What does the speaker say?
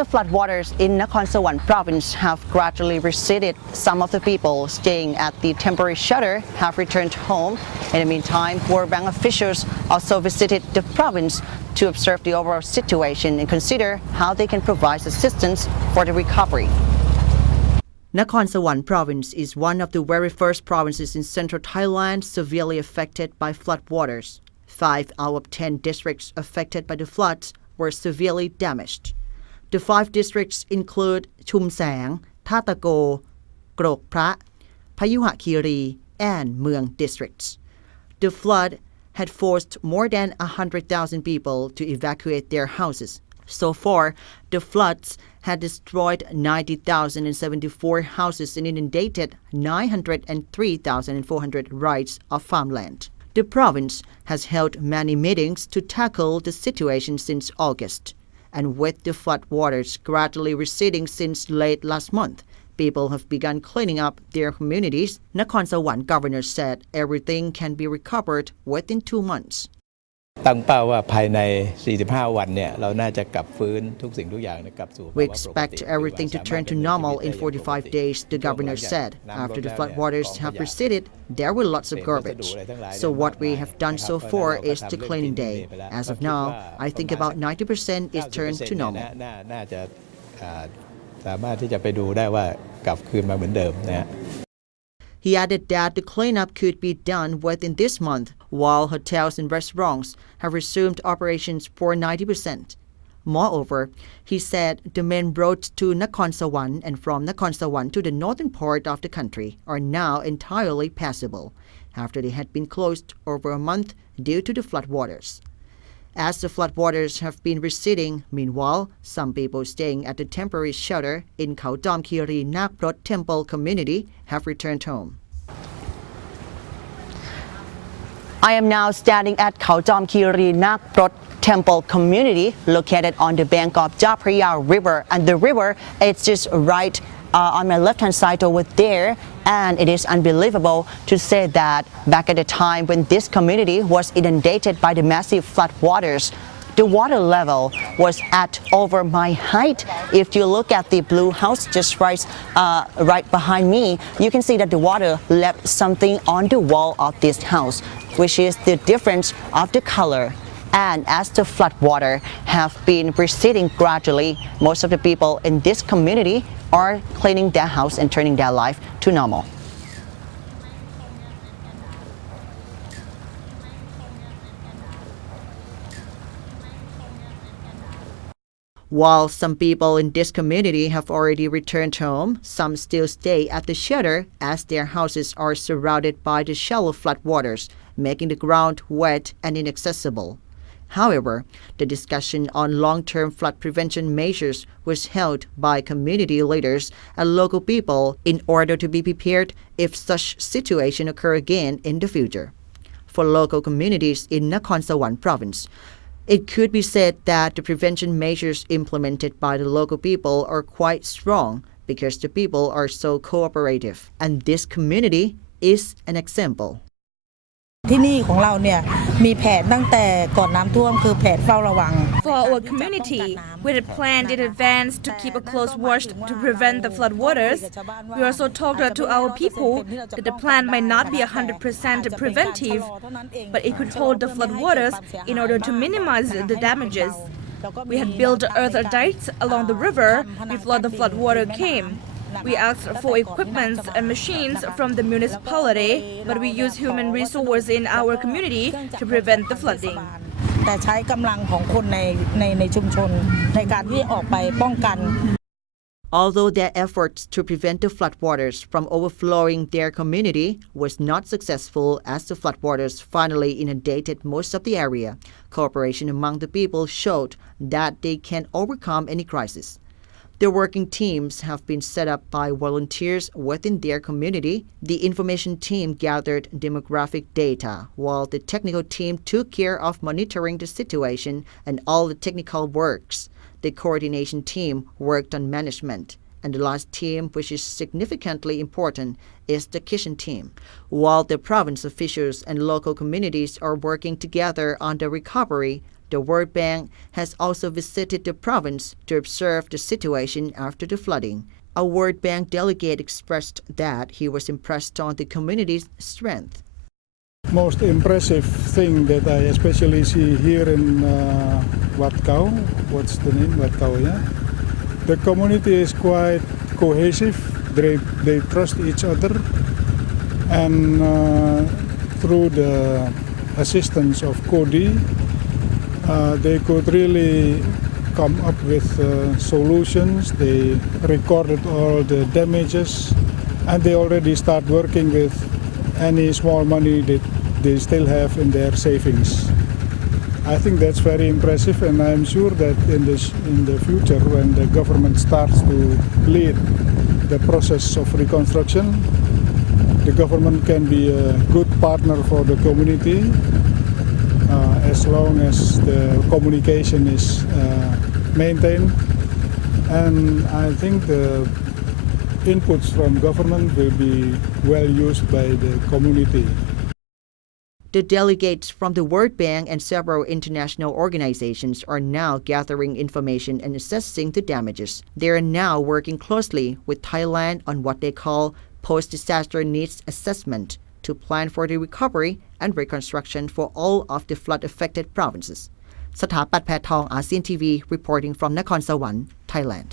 the floodwaters in Nakhon Sawan province have gradually receded, some of the people staying at the temporary shelter have returned home. In the meantime, World Bank officials also visited the province to observe the overall situation and consider how they can provide assistance for the recovery. Nakhon Sawan province is one of the very first provinces in central Thailand severely affected by floodwaters. 5 out of 10 districts affected by the floods were severely damaged. The 5 districts include Chum Sang, Thatako, Krok Phra, Phayuha Khiri, and Mueang districts. The flood had forced more than 100,000 people to evacuate their houses. So far, the floods had destroyed 90,074 houses and inundated 903,400 rights of farmland. The province has held many meetings to tackle the situation since August. And with the floodwaters gradually receding since late last month, people have begun cleaning up their communities. Nakhon Sawan governor said everything can be recovered within 2 months. ตั้งเป้าว่าภายใน 45 วันเนี่ยเราน่าจะกลับฟื้นทุกสิ่งทุกอย่างกลับสู่ We expect everything to turn to normal in 45 days, the governor said. After the floodwaters have receded, there were lots of garbage. So what we have done so far is the cleaning day. As of now, I think about 90% is turned to normal. น่าจะสามารถที่จะไปดูได้ว่ากลับคืนมาเหมือนเดิมนะ He added that the cleanup could be done within this month, while hotels and restaurants have resumed operations for 90%. Moreover, he said the main roads to Nakhon Sawan and from Nakhon Sawan to the northern part of the country are now entirely passable, after they had been closed over a month due to the floodwaters. As the floodwaters have been receding, meanwhile, some people staying at the temporary shelter in Khao Dom Khiri Nakprot Temple community have returned home. I am now standing at Khao Dom Khiri Nakprot Temple community located on the bank of Japriya River, and the river is just right on my left-hand side over there, and it is unbelievable to say that back at the time when this community was inundated by the massive flood waters, the water level was at over my height. If you look at the blue house just right behind me, you can see that the water left something on the wall of this house, which is the difference of the color. And as the floodwater have been receding gradually, most of the people in this community are cleaning their house and turning their life to normal. While some people in this community have already returned home, some still stay at the shelter as their houses are surrounded by the shallow floodwaters, making the ground wet and inaccessible. However, the discussion on long-term flood prevention measures was held by community leaders and local people in order to be prepared if such situation occur again in the future. For local communities in Nakhon Sawan province, it could be said that the prevention measures implemented by the local people are quite strong because the people are so cooperative, and this community is an example. ที่นี่ของเราเนี่ยมีแผนตั้งแต่ก่อนน้ำท่วมคือแผนเฝ้าระวัง For our community, we had planned in advance to keep a close watch to prevent the floodwaters. We also talked to our people that the plan might not be 100% preventive, but it could hold the floodwaters in order to minimize the damages. We had built earth dikes along the river before the floodwater came. We asked for equipment and machines from the municipality, but we use human resources in our community to prevent the flooding. แต่ใช้กำลังของคนในชุมชนในการที่ออกไปป้องกัน Although their efforts to prevent the floodwaters from overflowing their community was not successful as the floodwaters finally inundated most of the area, cooperation among the people showed that they can overcome any crisis. The working teams have been set up by volunteers within their community. The information team gathered demographic data, while the technical team took care of monitoring the situation and all the technical works. The coordination team worked on management. And the last team, which is significantly important, is the kitchen team. While the province officials and local communities are working together on the recovery, The World Bank has also visited the province to observe the situation after the flooding. A World Bank delegate expressed that he was impressed on the community's strength. Most impressive thing that I especially see here in Wat Khao, what's the name? Wat Khao, yeah? The community is quite cohesive. They trust each other, and through the assistance of Cody, they could really come up with solutions. They recorded all the damages, and they already start working with any small money that they still have in their savings. I think that's very impressive, and I'm sure that in the future, when the government starts to lead the process of reconstruction, the government can be a good partner for the community as long as the communication is maintained. And I think the inputs from government will be well used by the community. The delegates from the World Bank and several international organizations are now gathering information and assessing the damages. They are now working closely with Thailand on what they call post-disaster needs assessment to plan for the recovery and reconstruction for all of the flood-affected provinces. สถาปัตย์ แพทอง ASEAN TV reporting from Nakhon Sawan, Thailand.